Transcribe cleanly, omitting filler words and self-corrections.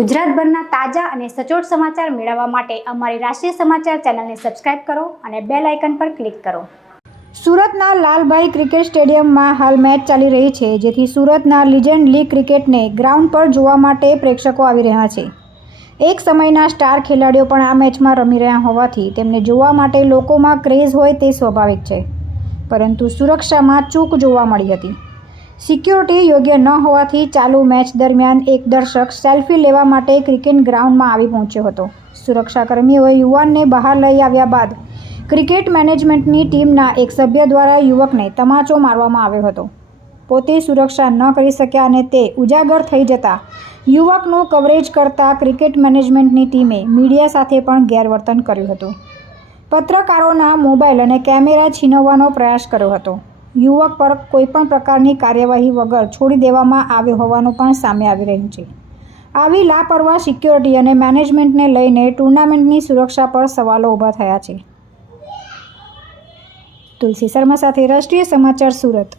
ગુજરાતભરના તાજા અને સચોટ સમાચાર મેળવવા માટે અમારી રાષ્ટ્રીય સમાચાર ચેનલને સબસ્ક્રાઇબ કરો અને બેલ આઇકન પર ક્લિક કરો। સુરતના લાલભાઈ ક્રિકેટ સ્ટેડિયમમાં હાલ મેચ ચાલી રહી છે, જેથી સુરતના લીજેન્ડ લીગ ક્રિકેટને ગ્રાઉન્ડ પર જોવા માટે પ્રેક્ષકો આવી રહ્યા છે। એક સમયના સ્ટાર ખેલાડીઓ પણ આ મેચમાં રમી રહ્યા હોવાથી તેમને જોવા માટે લોકોમાં ક્રેઝ હોય તે સ્વાભાવિક છે, પરંતુ સુરક્ષામાં ચૂક જોવા મળી હતી। સિક્યોરિટી યોગ્ય ન હોવાથી ચાલુ મેચ દરમિયાન એક દર્શક સેલ્ફી લેવા માટે ક્રિકેટ ગ્રાઉન્ડમાં આવી પહોંચ્યો હતો। સુરક્ષાકર્મીઓએ યુવાનને બહાર લઈ આવ્યા બાદ ક્રિકેટ મેનેજમેન્ટની ટીમના એક સભ્ય દ્વારા યુવકને તમાચો મારવામાં આવ્યો હતો। પોતે સુરક્ષા ન કરી શક્યા અને તે ઉજાગર થઈ જતા યુવકનું કવરેજ કરતા ક્રિકેટ મેનેજમેન્ટની ટીમે મીડિયા સાથે પણ ગેરવર્તન કર્યું હતું। પત્રકારોના મોબાઈલ અને કેમેરા છીનવવાનો પ્રયાસ કર્યો હતો। યુવક પર કોઈપણ પ્રકારની કાર્યવાહી વગર છોડી દેવામાં આવ્યો હોવાનું પણ સામે આવી રહ્યું છે। આવી લાપરવાહ સિક્યોરિટી અને મેનેજમેન્ટને લઈને ટુર્નામેન્ટની સુરક્ષા પર સવાલો ઊભા થયા છે। તુલસી શર્મા સાથે રાષ્ટ્રીય સમાચાર સુરત।